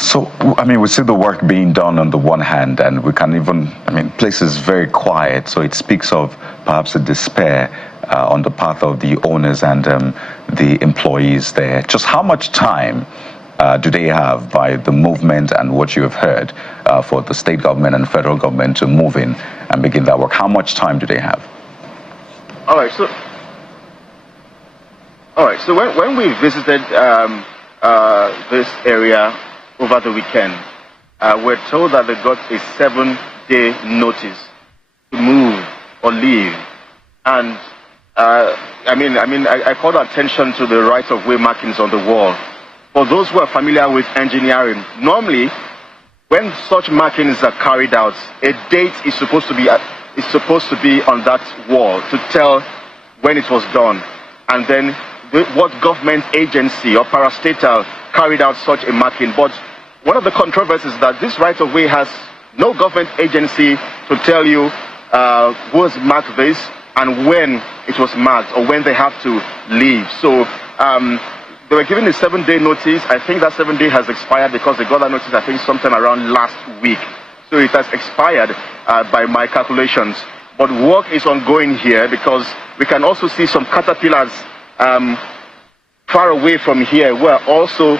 So, I mean, we see the work being done on the one hand, and we can even, places very quiet, so it speaks of perhaps a despair on the part of the owners and the employees there. Just how much time do they have by the movement and what you have heard for the state government and federal government to move in and begin that work? How much time do they have? All right, so when we visited this area over the weekend, we're told that they got a 7-day notice to move or leave. And I called attention to the right-of-way markings on the wall. For those who are familiar with engineering, normally when such markings are carried out, a date is supposed to be on that wall to tell when it was done, and then what government agency or parastatal carried out such a marking. But one of the controversies is that this right-of-way has no government agency to tell you who has marked this and when it was marked or when they have to leave. So they were given a 7-day notice. I think that 7 day has expired because they got that notice, I think, sometime around last week. So it has expired by my calculations. But work is ongoing here because we can also see some caterpillars far away from here where also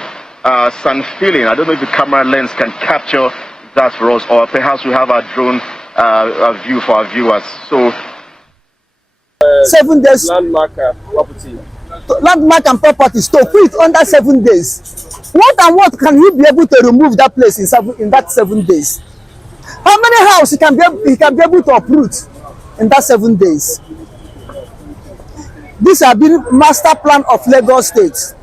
sand filling. I don't know if the camera lens can capture that for us, or perhaps we have our drone view for our viewers. So 7 days. Landmark property. Landmark and properties to quit under 7 days. What can he be able to remove that place in that 7 days? How many houses he can be able to uproot in that 7 days? This has been master plan of Lagos State.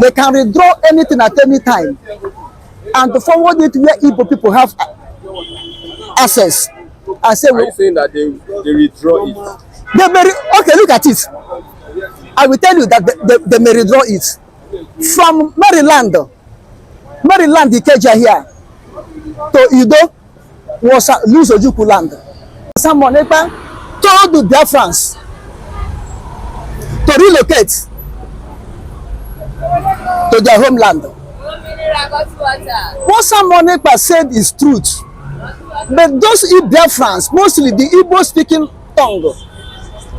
They can withdraw anything at any time and to forward it where Igbo people have access. And say, are you saying that they withdraw it? Okay, look at it. I will tell you that they may withdraw it. From Maryland, Ikeja here, to Ido was Luz Ojukwu land. Some Monepa told the Biafrans to relocate to their homeland. What some Monepa said is truth. But those Biafrans, mostly the Igbo speaking tongue,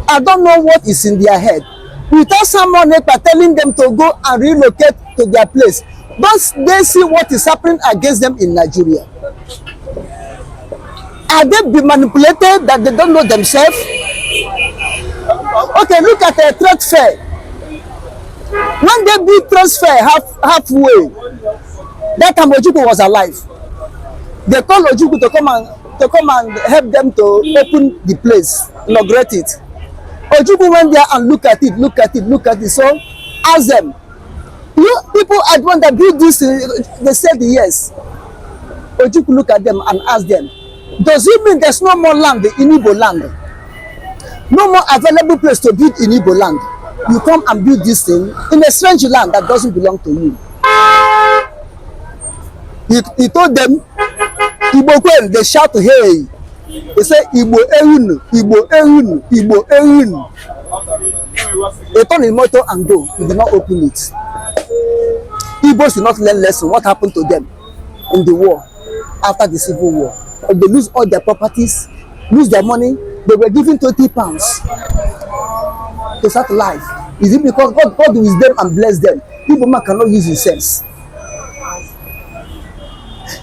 I don't know what is in their head. Without someone telling them to go and relocate to their place, don't they see what is happening against them in Nigeria? Are they being manipulated that they don't know themselves? Okay, look at the trade fair. When they did trade fair halfway, that time Ojukwu was alive. They called Ojukwu to come and help them to open the place, inaugurate it. Ojukwu went there and look at it. So ask them, you people at one that build this, they said yes. Ojukwu look at them and ask them, Does it mean there's no more land in Igbo land? No more available place to build in Igbo land? You come and build this thing in a strange land that doesn't belong to you. He told them, Igbo Kwen, they shout, hey. They say, Igbo Ehunu, Igbo Ehunu, Igbo Ehunu. They turn in motor and go. He did not open it. Igbos did not learn lesson. What happened to them in the war, after the civil war? They lose all their properties, lose their money. They were given 20 pounds to start life. Is it because God with them and bless them? Igbo man cannot use his sense.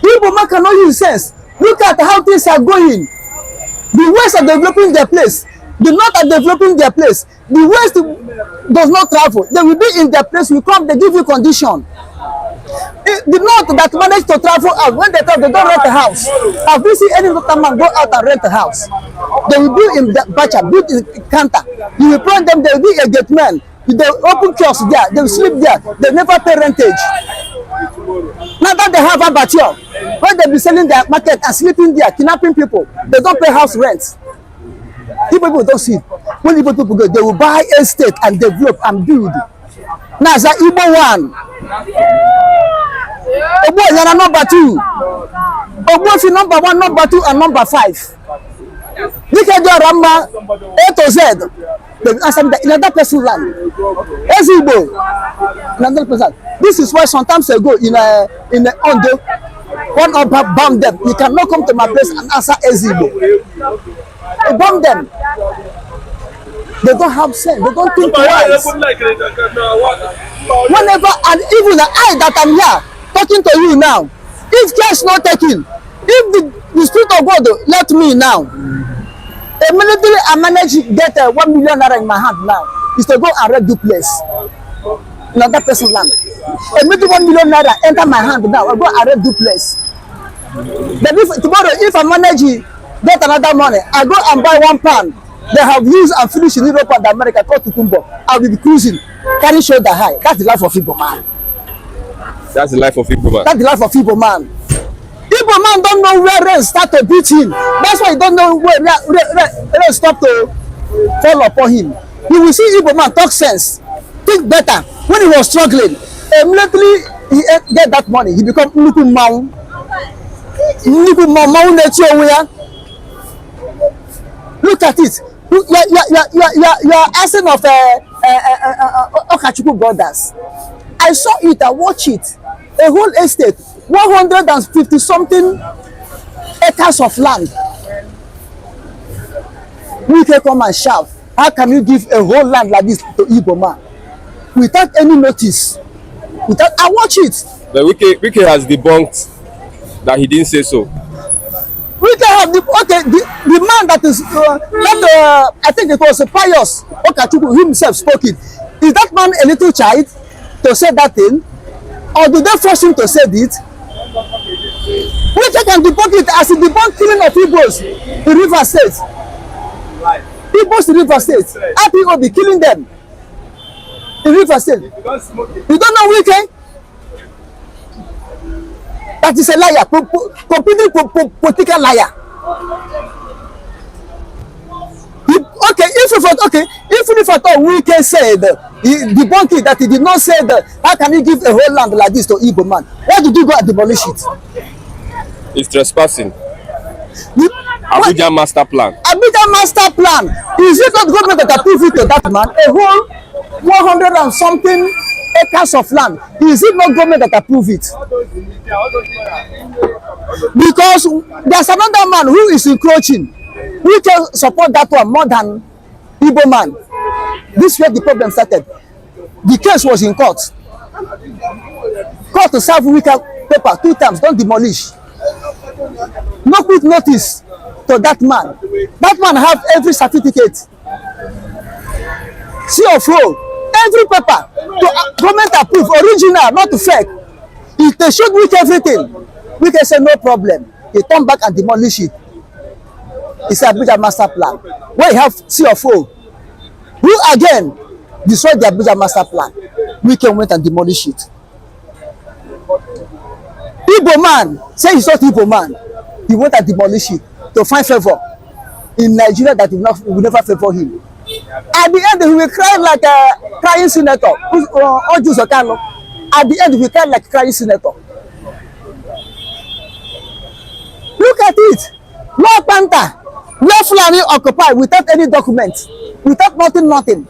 Igbo man cannot use his sense. Look at how things are going. The West are developing their place. The North are developing their place. The West does not travel. They will be in their place. We come, they give you condition. The North that manage to travel out, when they travel, they don't rent a house. Have you seen any Northern man go out and rent a house? They will build in Bacha, build in Kanta. You will point them, they will be a gate man. They open kiosks there, they will sleep there. They never pay rentage. Now that they have a batio, when they be selling their market and sleeping there, kidnapping people, they don't pay house rent. People don't see. When Igbo people go, they will buy estate and develop and build. Now the Igbo one. Igbo is number 2. Igbo is number 1, number 2, and number 5. Look at your Rama A to Z. In another person's land. As Igbo, another person. This is why sometimes I go in a Ondo, one of bomb them. You cannot come to my place and answer Ezigbo. They bomb them. They don't have sense. They don't think twice. Whenever, and even I that am here talking to you now, if care is not taken, if the Spirit of God let me now, immediately I manage to get 1 million naira in my hand now, is to go and rent duplex in another person's land. Immediately 1 million naira enter my hand now, I go and rent duplex. But if tomorrow, if I manage to get another money, I go and buy 1 pound. They have used and finished in Europe and America called Tukumbo. I will be cruising, carry shoulder high. That's the life of Igbo man. That's the life of Igbo man. That's the life of Igbo man. Igbo man don't know where rain start to beat him. That's why he don't know where rain stop to fall upon him. You will see Igbo man talk sense, think better. When he was struggling, immediately he get that money. He become Nuku Mau. Nuku Mau nature. Look at it. You are asking of Okachukwu brothers. I saw it, I watched it. A whole estate, 150 something acres of land. We can come and shout. How can you give a whole land like this to Igbo man without any notice? I watch it. The Wike has debunked that he didn't say so. We can have the man that is I think it was Pius Okachukwu himself spoke it. Is that man a little child to say that thing, or do they force him to say it? We can debunk it as a debunk killing of Igbos in River State. Igbos in River State, IPOB killing them in River State. You don't know Wike? That is a liar, completely political liar. Even if I thought Wike said, debunk it, that he did not say that, how can he give a whole land like this to Igbo man? Why did you go and demolish it? It's trespassing. Abuja master plan. Abuja master plan. Is it not government that approved it to that man? A whole 100 and something acres of land. Is it not government that approved it? Because there's another man who is encroaching. We can support that one more than Igbo man. This is where the problem started. The case was in court. Court to serve Wike paper 2 times, don't demolish. No quick notice to that man. That man have every certificate. CFO, every paper to government approve, original, not to fake. If they should Wike everything, Wike say no problem. He turn back and demolish it. It's a Abuja master plan. Where you have CFO, who again destroyed the Abuja master plan. Wike went and demolish it. Igbo man say he's not Igbo man. He went and demolish it. to find favor in Nigeria that will never favor him. At the end, he will cry like a crying senator. At the end, he will cry like a crying senator. Look at it. No Panther. No Fulani occupy without any document. Without nothing.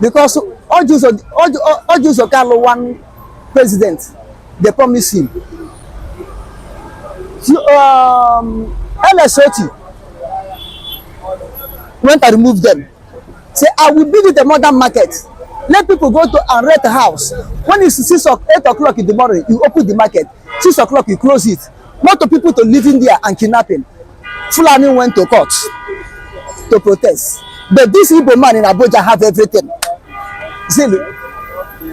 Because Oju Sokalo one president, they promise him. LSOT went and remove them. Say, I will build it a modern market. Let people go to and rent a house. When it's 8 o'clock in the morning, you open the market. 6 o'clock, you close it. Not to people to live in there and kidnapping. Fulani went to court to protest. But this Igbo man in Abuja have everything. See,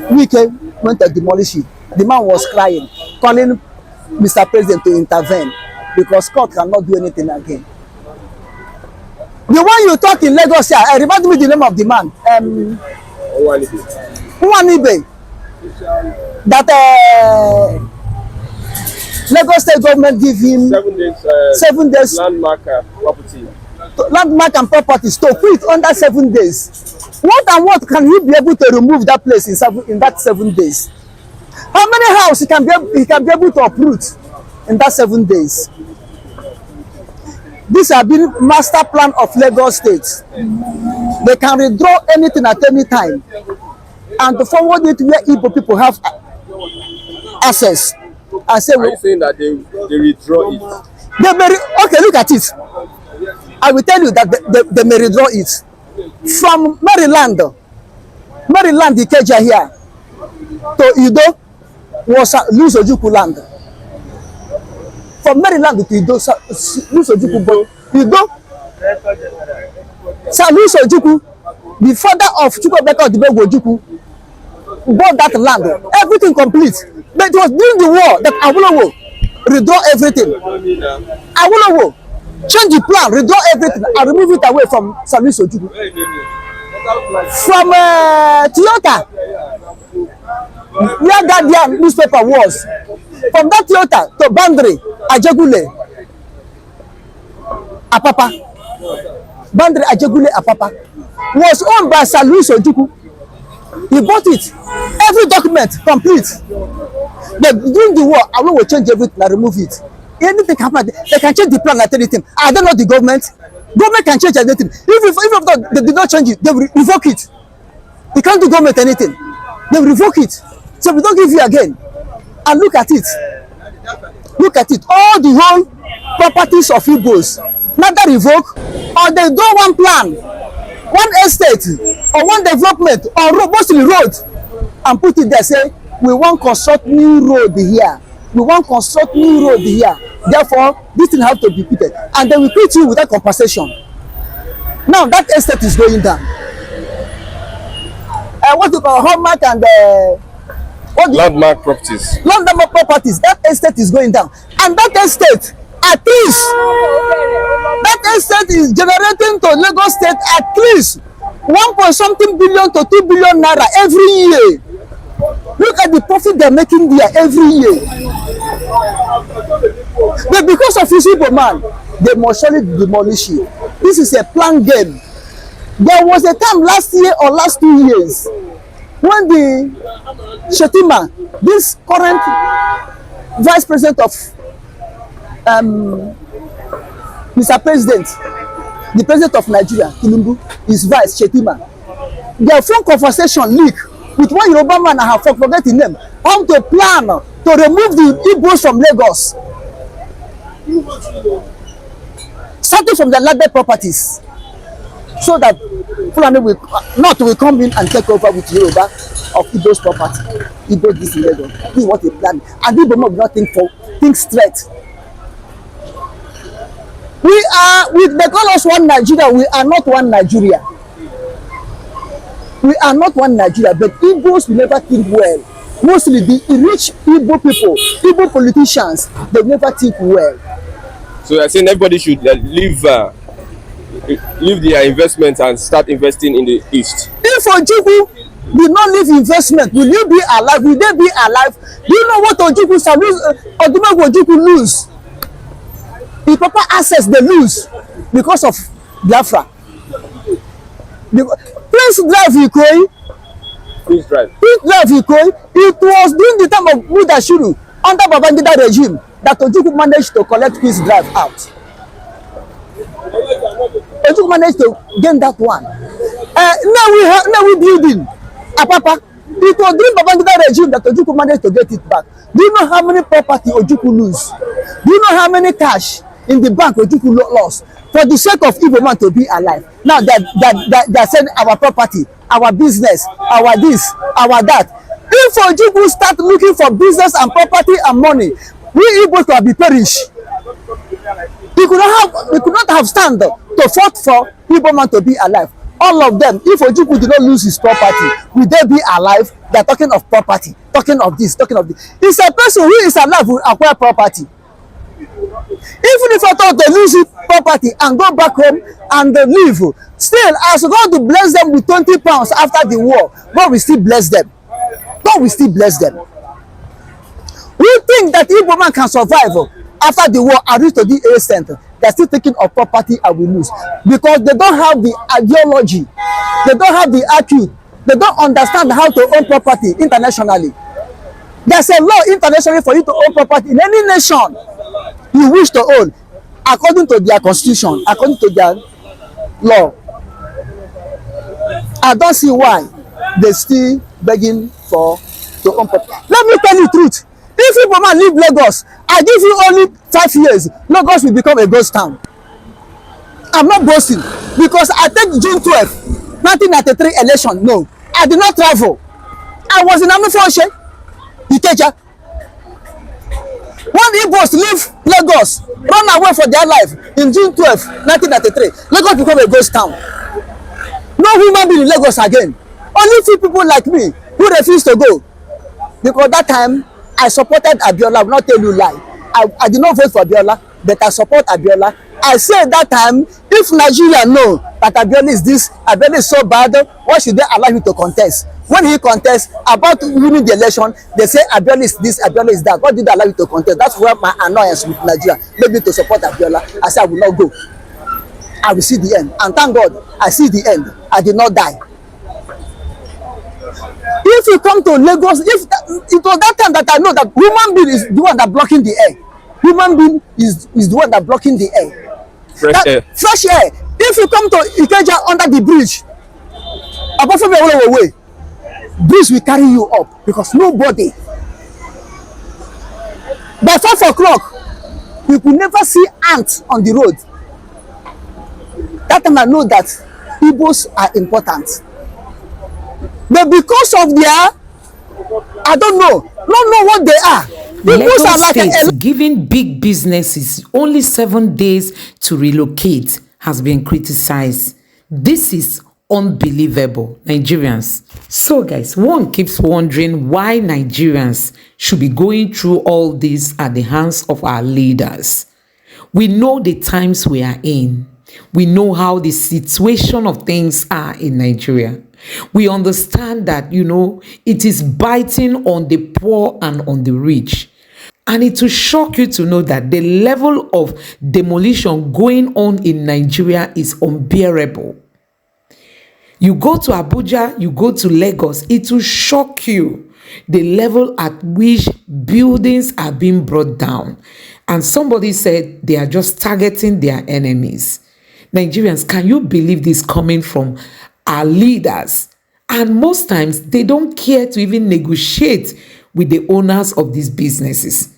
Wike went to demolish it. The man was crying, calling Mr. President to intervene because court cannot do anything again. The one you talk in Lagos here, remind me the name of the man. Uwanibe. That Lagos State government give him 7 days landmark property. Landmark and properties to quit under 7 days. What can he be able to remove that place in that 7 days? How many houses he can be able to uproot in that 7 days? This has been master plan of Lagos State. They can withdraw anything at any time and to forward it where Igbo people have access. And say, are you saying that they withdraw it? Okay, look at it. I will tell you that they may withdraw it. From Maryland, Ikeja here, to Ido was Luis Ojukwu land. From Maryland to Ido, Luis Ojukwu, Ido, Sir Luis Ojukwu, the father of Chukwuemeka Odubegwu Ojukwu, bought that land. Everything complete. But it was during the war that Awolowo withdraw everything. Awolowo change the plan, withdraw everything, and remove it away from Sir Luis Ojukwu. From Toyota, where Guardian newspaper was, from that Toyota to Bandre, Ajegule, Apapa, Bandre, Ajegule, Apapa, was owned by Sir Luis Ojukwu. He bought it, every document complete. But during the war, I will change everything and remove it. Anything can happen, they can change the plan like anything. I don't know the government. Government can change anything. If they did not change it, they will revoke it. They can't do government anything. They will revoke it. So we don't give you again. And look at it. Look at it. All the whole properties of Igbos, neither revoke or they do one plan, one estate or one development or road, mostly road, and put it there. Say we want construct new road here. We want construct new road here. Therefore, this thing have to be repeated, and they will quit you without compensation. Now that estate is going down. What you call hallmark and landmark properties. Landmark properties. That estate is going down, and that estate, at least, that estate is generating to Lagos State at least 1.something billion to 2 billion naira every year. Look at the profit they're making there every year. But because of this Igbo man, they must surely demolish you. This is a planned game. There was a time last year or last 2 years when the Shetima, this current vice president of Mr. President, the president of Nigeria, Tinubu, his vice Shetima, their phone conversation leak with one Yoruba man, I have forgotten his name, how to plan to remove the Igbos from Lagos, starting from the landed properties, so that Fulani will come in and take over with Yoruba of Igbo's property. Igbo this in Lagos. This is what they plan, and Igbo will not think straight. They call us one Nigeria. We are not one Nigeria. We are not one Nigeria, but Igbos will never think well. Mostly the rich Igbo people, Igbo politicians, they never think well. So you're saying everybody should leave their investments and start investing in the East? If Ojukwu did not leave investment, will you be alive? Will they be alive? Do you know what Ojukwu Odumegwu Ojukwu lose? the proper access they lose because of Biafra. Prince Drive Ikoyi, Please drive. Prince Drive Ikoyi, it was during the time of Mudashiru under Babangida regime that Ojukwu managed to collect Prince Drive out. Ojukwu managed to gain that one. Now we building Apapa. It was during Babangida regime that Ojukwu managed to get it back. Do you know how many property Ojukwu lose? Do you know how many cash in the bank Ojukwu lost for the sake of Igbo man to be alive? Now they're saying our property, our business, our this, our that. If Ojukwu start looking for business and property and money, we Igbo could be perished. We could not have stand to fight for Igbo man to be alive. All of them, if Ojukwu did not lose his property, will they be alive? They're talking of property, talking of this, talking of this. It's a person who is alive who acquire property. Even if I thought they lose his property and go back home and they leave, still, as God to bless them with 20 pounds after the war, God will still bless them. God will still bless them. We think that Igbo man can survive after the war and reach to the A center. They're still thinking of property and will lose because they don't have the ideology, they don't have the IQ, they don't understand how to own property internationally. There's a law internationally for you to own property in any nation you wish to own, according to their constitution, according to their law. I don't see why they still begging for to own property. Let me tell you the truth. If Igbo man leave Lagos, I give you only 5 years, Lagos will become a ghost town. I'm not boasting because I take June 12, 1993 election. No, I did not travel. I was in Amifoshe, Ikeja. When Igbos leave Lagos, run away for their life in June 12, 1993, Lagos become a ghost town. No human being in Lagos again. Only few people like me who refuse to go because that time I supported Abiola. I will not tell you lie. I did not vote for Abiola, but I support Abiola. I said that time, if Nigeria know that Abiola is this, Abiola is so bad, why should they allow him to contest? When he contests about winning the election, they say Abiola is this, Abiola is that. Why did they allow him to contest? That's where my annoyance with Nigeria made me to support Abiola. I said I will not go. I will see the end. And thank God, I see the end. I did not die. If you come to Lagos, it was that time that I know that human being is the one that blocking the air. Human being is the one that blocking the air. Fresh air. Fresh air. If you come to Ikeja under the bridge, apart from the way, bridge will carry you up because nobody. By 5 o'clock, you could never see ants on the road. That time I know that Igbos are important. But because of their, I don't know what they are. Lagos are like State giving big businesses only 7 days to relocate has been criticized. This is unbelievable, Nigerians. So guys, one keeps wondering why Nigerians should be going through all this at the hands of our leaders. We know the times we are in. We know how the situation of things are in Nigeria. We understand that, it is biting on the poor and on the rich. And it will shock you to know that the level of demolition going on in Nigeria is unbearable. You go to Abuja, you go to Lagos, it will shock you the level at which buildings are being brought down. And somebody said they are just targeting their enemies. Nigerians, can you believe this coming from our leaders? And most times, they don't care to even negotiate with the owners of these businesses.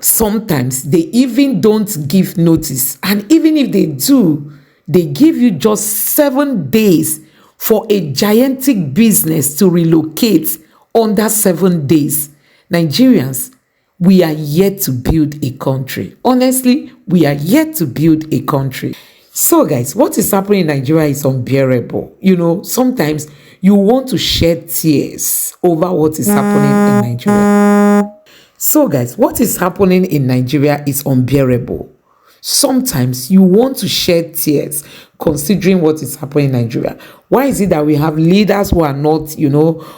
Sometimes, they even don't give notice. And even if they do, they give you just 7 days for a gigantic business to relocate under 7 days. Nigerians, we are yet to build a country. Honestly, we are yet to build a country. So guys, what is happening in Nigeria is unbearable. Sometimes you want to shed tears over what is happening in Nigeria. So guys, what is happening in Nigeria is unbearable. Sometimes you want to shed tears considering what is happening in Nigeria. Why is it that we have leaders who are not,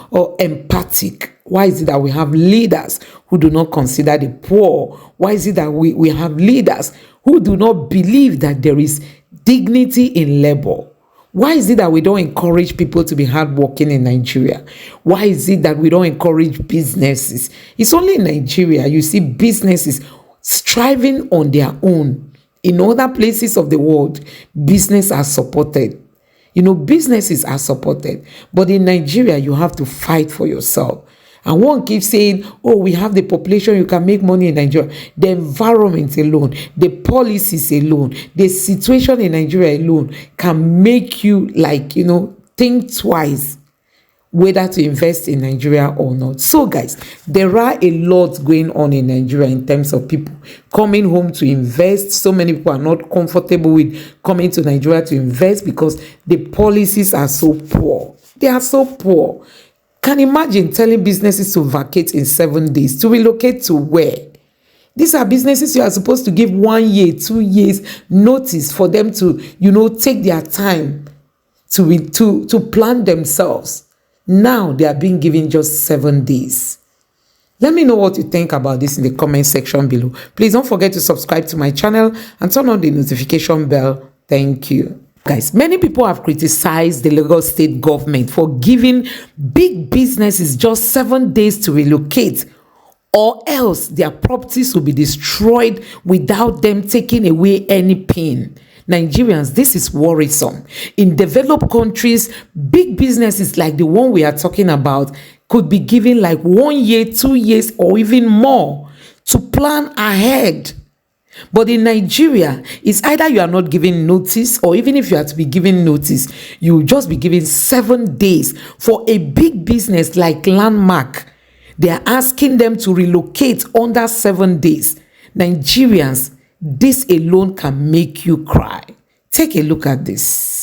or empathic? Why is it that we have leaders who do not consider the poor? Why is it that we have leaders who do not believe that there is dignity in labor. Why is it that we don't encourage people to be hardworking in Nigeria? Why is it that we don't encourage businesses? It's only in Nigeria you see businesses striving on their own. In other places of the world, business are supported. Businesses are supported. But in Nigeria, you have to fight for yourself. And one keeps saying, oh, we have the population, you can make money in Nigeria. The environment alone, the policies alone, the situation in Nigeria alone can make you think twice whether to invest in Nigeria or not. So guys, there are a lot going on in Nigeria in terms of people coming home to invest. So many people are not comfortable with coming to Nigeria to invest because the policies are so poor. They are so poor. Can you imagine telling businesses to vacate in 7 days, to relocate to where? These are businesses you are supposed to give 1 year, 2 years notice for them to, take their time to plan themselves. Now they are being given just 7 days. Let me know what you think about this in the comment section below. Please don't forget to subscribe to my channel and turn on the notification bell. Thank you. Guys, many people have criticized the Lagos state government for giving big businesses just 7 days to relocate, or else their properties will be destroyed without them taking away any pain. Nigerians, this is worrisome. In developed countries, big businesses like the one we are talking about could be given 1 year, 2 years, or even more to plan ahead. But in Nigeria, it's either you are not giving notice, or even if you are to be given notice, you will just be given 7 days. For a big business like Landmark, they are asking them to relocate under 7 days. Nigerians, this alone can make you cry. Take a look at this.